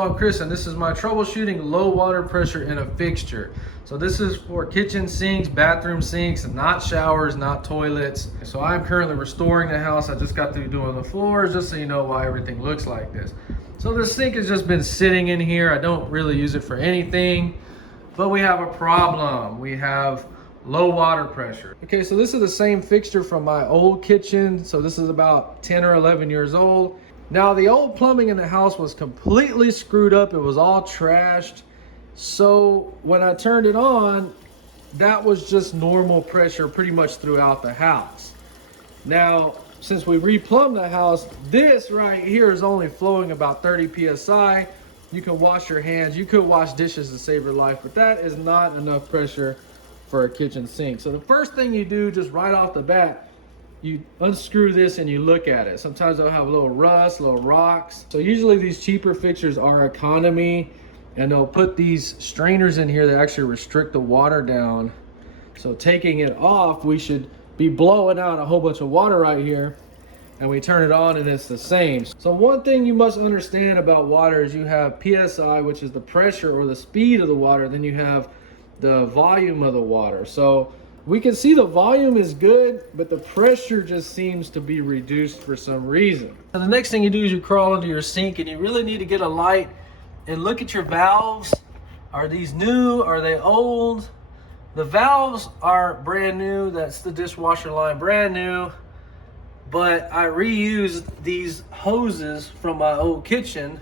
Hello, I'm Chris, and this is my troubleshooting low water pressure in a fixture. So this is for kitchen sinks, bathroom sinks, not showers, not toilets. So I'm currently restoring the house. I just got through doing the floors, just so you know why everything looks like this. So the sink has just been sitting in here. I don't really use it for anything, but we have a problem. We have low water pressure. Okay, so this is the same fixture from my old kitchen. So this is about 10 or 11 years old. Now the old plumbing in the house was completely screwed up. It was all trashed. So when I turned it on, that was just normal pressure pretty much throughout the house. Now, since we replumbed the house, this right here is only flowing about 30 PSI. You can wash your hands, you could wash dishes to save your life, but that is not enough pressure for a kitchen sink. So the first thing you do just right off the bat, you unscrew this and you look at it. Sometimes they'll have a little rust, little rocks. So usually these cheaper fixtures are economy, and they'll put these strainers in here that actually restrict the water down. So taking it off, we should be blowing out a whole bunch of water right here, and we turn it on and it's the same. So one thing you must understand about water is you have PSI, which is the pressure or the speed of the water, then you have the volume of the water. So we can see the volume is good, but the pressure just seems to be reduced for some reason. And the next thing you do is you crawl into your sink, and you really need to get a light and look at your valves. Are these new? Are they old? The valves are brand new. That's the dishwasher line, brand new. But I reused these hoses from my old kitchen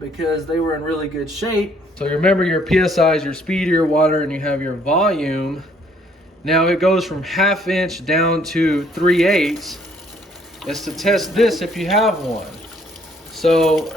because they were in really good shape. So you remember your PSI is your speed of your water, and you have your volume. Now it goes from 1/2 inch down to 3/8. It's to test this if you have one. So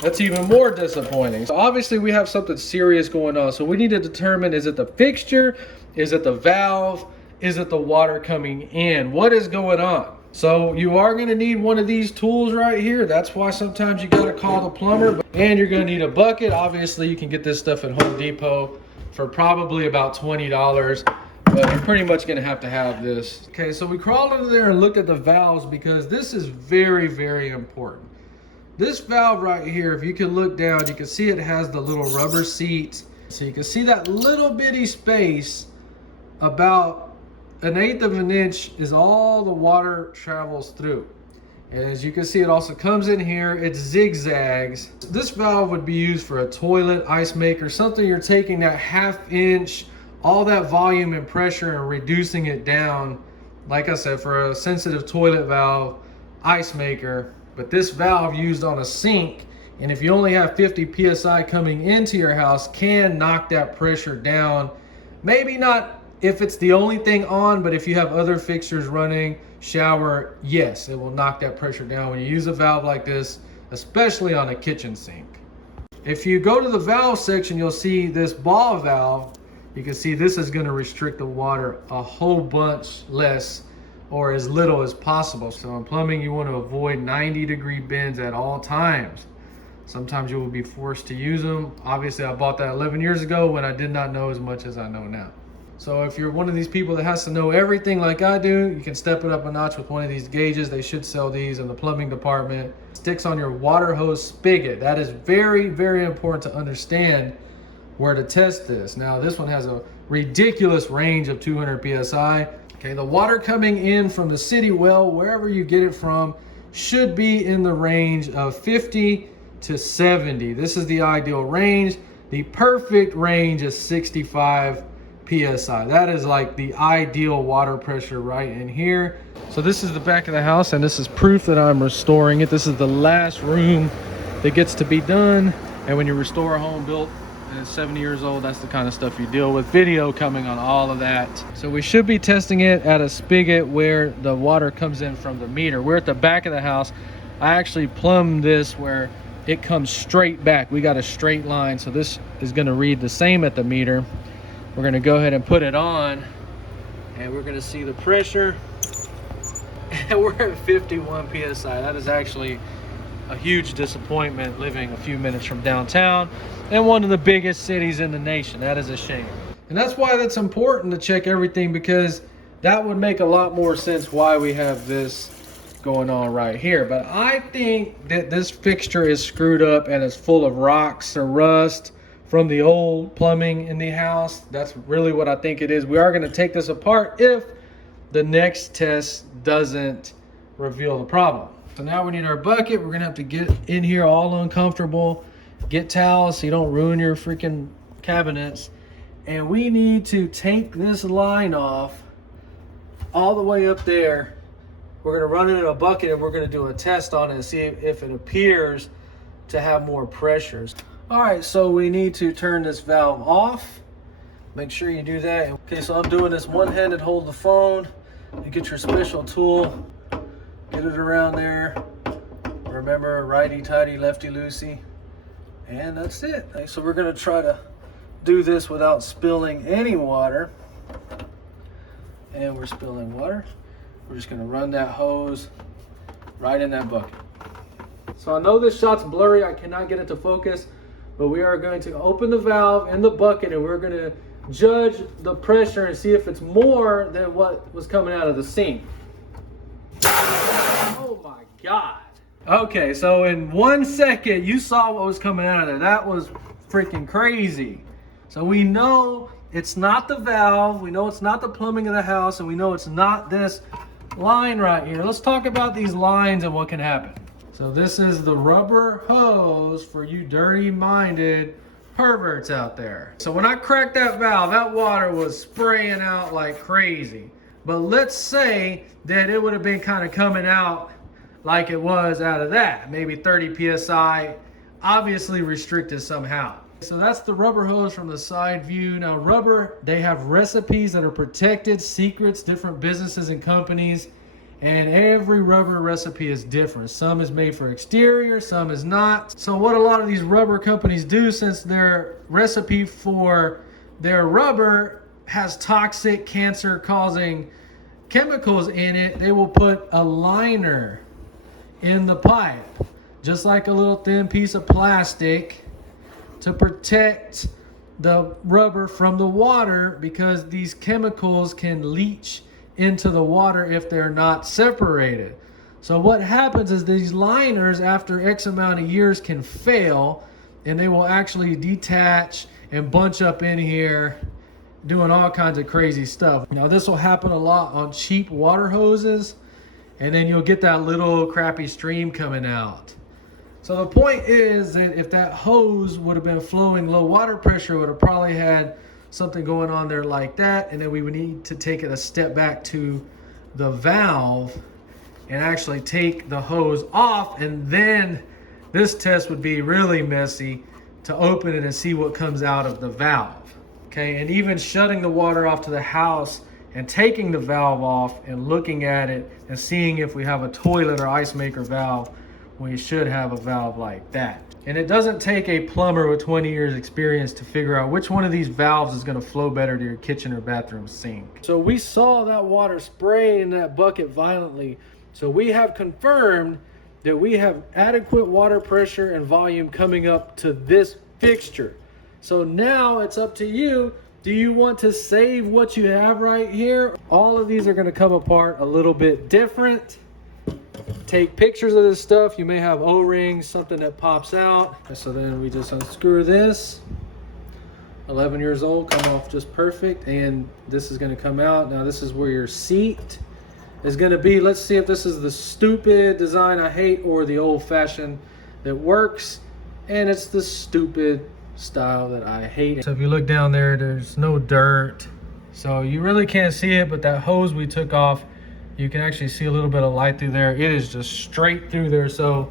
that's even more disappointing. So obviously we have something serious going on. So we need to determine, is it the fixture? Is it the valve? Is it the water coming in? What is going on? So you are gonna need one of these tools right here. That's why sometimes you gotta call the plumber. And you're gonna need a bucket. Obviously you can get this stuff at Home Depot for probably about $20. But you're pretty much gonna have to have this. Okay, so we crawled under there and looked at the valves because this is very, very important. This valve right here, if you can look down, you can see it has the little rubber seat. So you can see that little bitty space, about 1/8 of an inch is all the water travels through. And as you can see, it also comes in here, it zigzags. This valve would be used for a toilet, ice maker, something you're taking that 1/2 inch, all that volume and pressure and reducing it down, like I said, for a sensitive toilet valve, ice maker. But this valve used on a sink, and if you only have 50 PSI coming into your house, can knock that pressure down. Maybe not if it's the only thing on, but if you have other fixtures running, shower, yes, it will knock that pressure down when you use a valve like this, especially on a kitchen sink. If you go to the valve section, you'll see this ball valve. You can see this is going to restrict the water a whole bunch less, or as little as possible. So in plumbing, you want to avoid 90-degree bends at all times. Sometimes you will be forced to use them. Obviously, I bought that 11 years ago when I did not know as much as I know now. So if you're one of these people that has to know everything like I do, you can step it up a notch with one of these gauges. They should sell these in the plumbing department. Sticks on your water hose spigot. That is very, very important to understand where to test this. Now this one has a ridiculous range of 200 PSI. Okay, the water coming in from the city well, wherever you get it from, should be in the range of 50 to 70. This is the ideal range. The perfect range is 65 PSI. That is like the ideal water pressure right in here. So this is the back of the house, and this is proof that I'm restoring it. This is the last room that gets to be done. And when you restore a home built and it's 70 years old, that's the kind of stuff you deal with. Video coming on all of that. So we should be testing it at a spigot where the water comes in from the meter. We're at the back of the house. I actually plumbed this where it comes straight back. We got a straight line, so this is going to read the same at the meter. We're going to go ahead and put it on, and we're going to see the pressure. And we're at 51 PSI. That is actually a huge disappointment, living a few minutes from downtown and one of the biggest cities in the nation. That is a shame. And that's why that's important to check everything, because that would make a lot more sense why we have this going on right here. But I think that this fixture is screwed up and it's full of rocks or rust from the old plumbing in the house. That's really what I think it is. We are going to take this apart if the next test doesn't reveal the problem. So now we need our bucket. We're going to have to get in here all uncomfortable, get towels so you don't ruin your freaking cabinets. And we need to take this line off all the way up there. We're going to run it in a bucket and we're going to do a test on it and see if it appears to have more pressures. All right, so we need to turn this valve off. Make sure you do that. Okay, so I'm doing this one-handed, hold the phone. You get your special tool, get it around there. Remember, righty-tighty, lefty-loosey. And that's it. Okay, so we're going to try to do this without spilling any water. And we're spilling water. We're just going to run that hose right in that bucket. So I know this shot's blurry. I cannot get it to focus. But we are going to open the valve in the bucket and we're going to judge the pressure and see if it's more than what was coming out of the sink. Oh my God. Okay, so in 1 second, you saw what was coming out of there. That was freaking crazy. So we know it's not the valve. We know it's not the plumbing of the house. And we know it's not this line right here. Let's talk about these lines and what can happen. So this is the rubber hose for you dirty-minded perverts out there. So when I cracked that valve, that water was spraying out like crazy. But let's say that it would have been kind of coming out like it was out of that, maybe 30 PSI, obviously restricted somehow. So that's the rubber hose from the side view. Now rubber, they have recipes that are protected, secrets, different businesses and companies. And every rubber recipe is different. Some is made for exterior, some is not. So what a lot of these rubber companies do, since their recipe for their rubber has toxic, cancer-causing chemicals in it, they will put a liner in the pipe, just like a little thin piece of plastic, to protect the rubber from the water, because these chemicals can leach into the water if they're not separated. So what happens is these liners after X amount of years can fail and they will actually detach and bunch up in here doing all kinds of crazy stuff. Now this will happen a lot on cheap water hoses, and then you'll get that little crappy stream coming out. So the point is that if that hose would have been flowing low water pressure, it would have probably had something going on there like that, and then we would need to take it a step back to the valve and actually take the hose off, and then this test would be really messy to open it and see what comes out of the valve. Okay, and even shutting the water off to the house and taking the valve off and looking at it and seeing if we have a toilet or ice maker valve, we should have a valve like that. And it doesn't take a plumber with 20 years experience to figure out which one of these valves is going to flow better to your kitchen or bathroom sink. So we saw that water spray in that bucket violently. So we have confirmed that we have adequate water pressure and volume coming up to this fixture. So now it's up to you. Do you want to save what you have right here? All of these are going to come apart a little bit different. Take pictures of this stuff. You may have O-rings, something that pops out. So then we just unscrew this. 11 years old, come off just perfect. And this is going to come out. Now this is where your seat is going to be. Let's see if this is the stupid design I hate or the old-fashioned that works. And it's the stupid style that I hate. So if you look down there, there's no dirt. So you really can't see it, but that hose we took off, you can actually see a little bit of light through there. It is just straight through there. So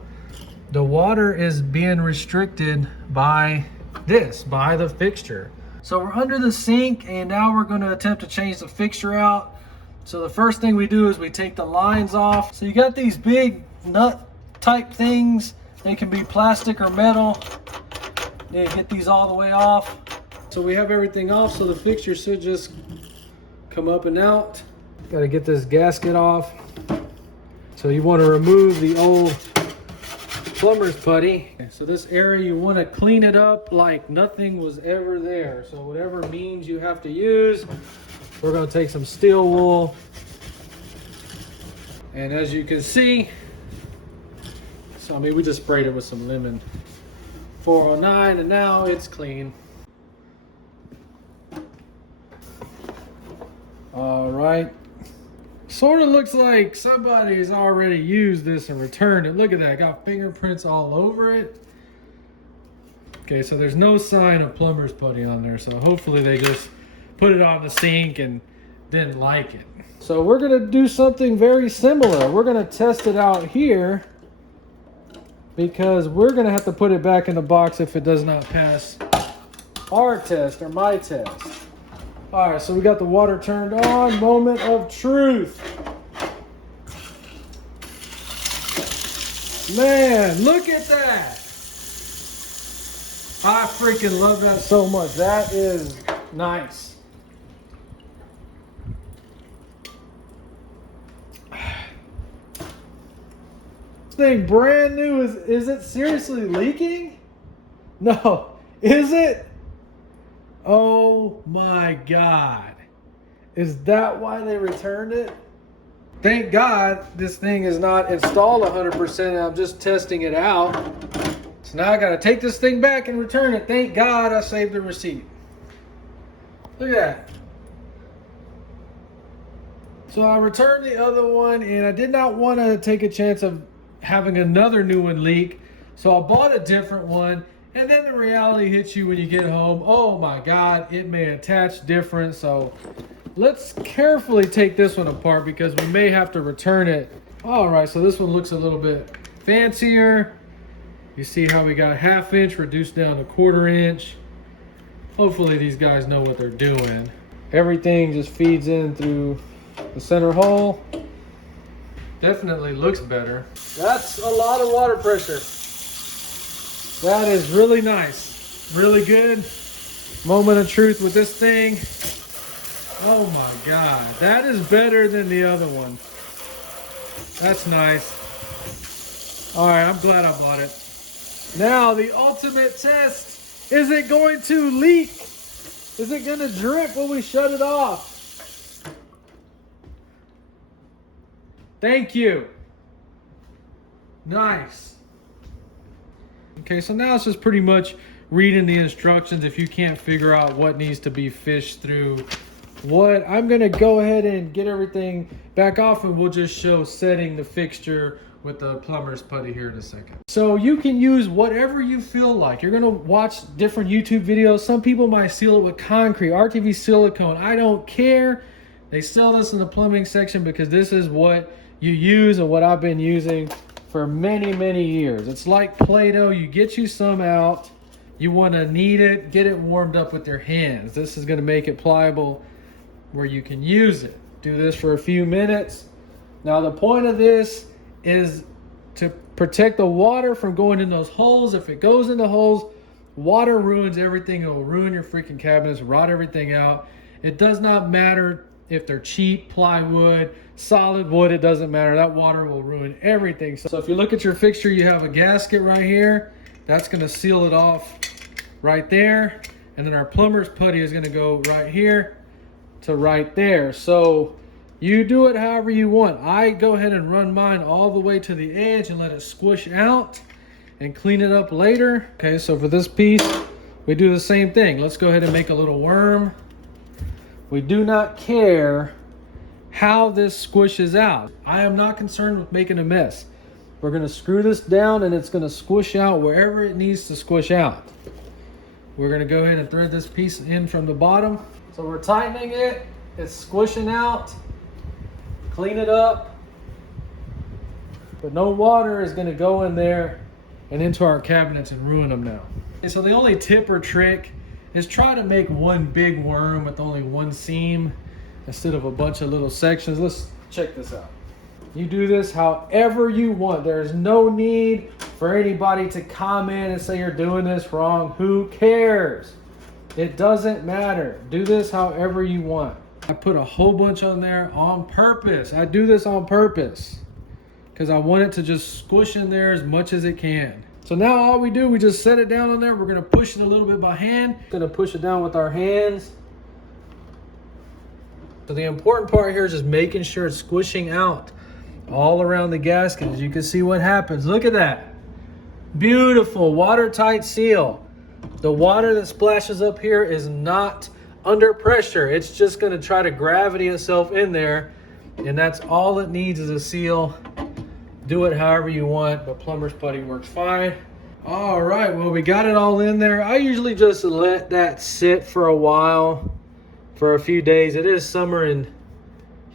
the water is being restricted by this, by the fixture. So we're under the sink, and now we're going to attempt to change the fixture out. So the first thing we do is we take the lines off. So you got these big nut type things. They can be plastic or metal. You get these all the way off. So we have everything off, so the fixture should just come up and out. Got to get this gasket off. So you want to remove the old plumber's putty. So this area, you want to clean it up like nothing was ever there. So whatever means you have to use. We're going to take some steel wool. And as you can see, so I mean, we just sprayed it with some lemon 409 and now it's clean. All right. Sort of looks like somebody's already used this and returned it. Look at that, got fingerprints all over it. Okay, so there's no sign of plumber's putty on there, so hopefully they just put it on the sink and didn't like it. So we're gonna do something very similar. We're gonna test it out here because we're gonna have to put it back in the box if it does not pass our test or my test. All right, so we got the water turned on. Moment of truth. Man, look at that. I freaking love that so much. That is nice. This thing brand new. Is it seriously leaking? No. Is it? Oh my God. Is that why they returned it? Thank God this thing is not installed 100%. I'm just testing it out. So now I gotta take this thing back and return it. Thank God I saved the receipt. Look at that. So I returned the other one and I did not want to take a chance of having another new one leak. So I bought a different one. And then the reality hits you when you get home. Oh my God, it may attach different. So let's carefully take this one apart because we may have to return it. All right, so this one looks a little bit fancier. You see how we got 1/2 inch reduced down to 1/4 inch. Hopefully these guys know what they're doing. Everything just feeds in through the center hole. Definitely looks better. That's a lot of water pressure. That is really nice. Really good. Moment of truth with this thing. Oh my God. That is better than the other one. That's nice. All right, I'm glad I bought it. Now the ultimate test. Is it going to leak? Is it going to drip when we shut it off? Thank you. Nice. Okay, so now it's just pretty much reading the instructions if you can't figure out what needs to be fished through what. I'm gonna go ahead and get everything back off and we'll just show setting the fixture with the plumber's putty here in a second. So you can use whatever you feel like. You're gonna watch different YouTube videos. Some people might seal it with concrete, RTV silicone. I don't care. They sell this in the plumbing section because this is what you use and what I've been using for many, many years. It's like Play-Doh. You get you some out. You want to knead it, get it warmed up with your hands. This is going to make it pliable where you can use it. Do this for a few minutes. Now the point of this is to protect the water from going in those holes. If it goes in the holes, water ruins everything. It will ruin your freaking cabinets, rot everything out. It does not matter if they're cheap, plywood, solid wood, it doesn't matter. That water will ruin everything. So if you look at your fixture, you have a gasket right here. That's gonna seal it off right there. And then our plumber's putty is gonna go right here to right there. So you do it however you want. I go ahead and run mine all the way to the edge and let it squish out and clean it up later. Okay, so for this piece, we do the same thing. Let's go ahead and make a little worm. We do not care how this squishes out. I am not concerned with making a mess. We're gonna screw this down and it's gonna squish out wherever it needs to squish out. We're gonna go ahead and thread this piece in from the bottom. So we're tightening it, it's squishing out, clean it up. But no water is gonna go in there and into our cabinets and ruin them now. And so the only tip or trick is try to make one big worm with only one seam instead of a bunch of little sections. Let's check this out. You do this however you want. There's no need for anybody to comment and say you're doing this wrong. Who cares? It doesn't matter. Do this however you want. I put a whole bunch on there on purpose. I do this on purpose because I want it to just squish in there as much as it can. So now all we do, we just set it down on there. We're gonna push it a little bit by hand. Gonna push it down with our hands. So the important part here is just making sure it's squishing out all around the gasket. As you can see what happens. Look at that. Beautiful watertight seal. The water that splashes up here is not under pressure. It's just going to try to gravity itself in there, and that's all it needs is a seal. Do it however you want, but plumber's putty works fine. All right, well, we got it all in there. I usually just let that sit for a while, for a few days. It is summer in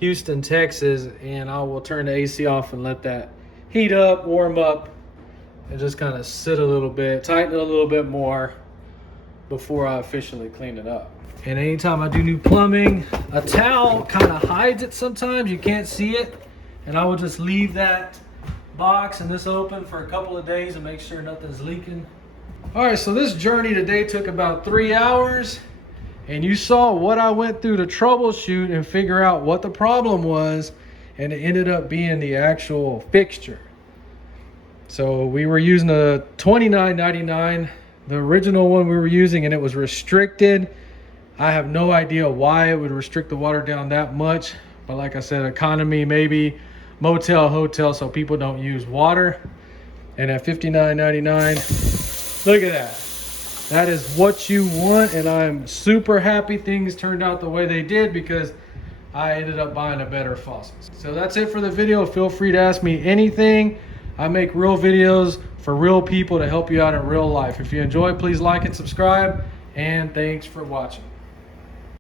Houston, Texas, and I will turn the AC off and let that heat up, warm up, and just kind of sit a little bit, tighten it a little bit more before I officially clean it up. And anytime I do new plumbing, a towel kind of hides it sometimes. You can't see it, and I will just leave that box and this open for a couple of days and make sure nothing's leaking. All right, so this journey today took about 3 hours, and you saw what I went through to troubleshoot and figure out what the problem was, and it ended up being the actual fixture. So we were using a $29.99, the original one we were using, and it was restricted. I have no idea why it would restrict the water down that much, but like I said, economy, maybe motel, hotel, so people don't use water. And at $59.99, look at that. That is what you want, and I'm super happy things turned out the way they did because I ended up buying a better faucet. So that's it for the video. Feel free to ask me anything. I make real videos for real people to help you out in real life. If you enjoy, please like and subscribe, and thanks for watching.